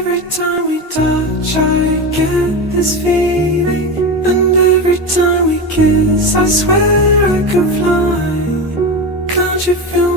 every time we touch I get this feeling, and every time we kiss I swear I could fly. Can't you feel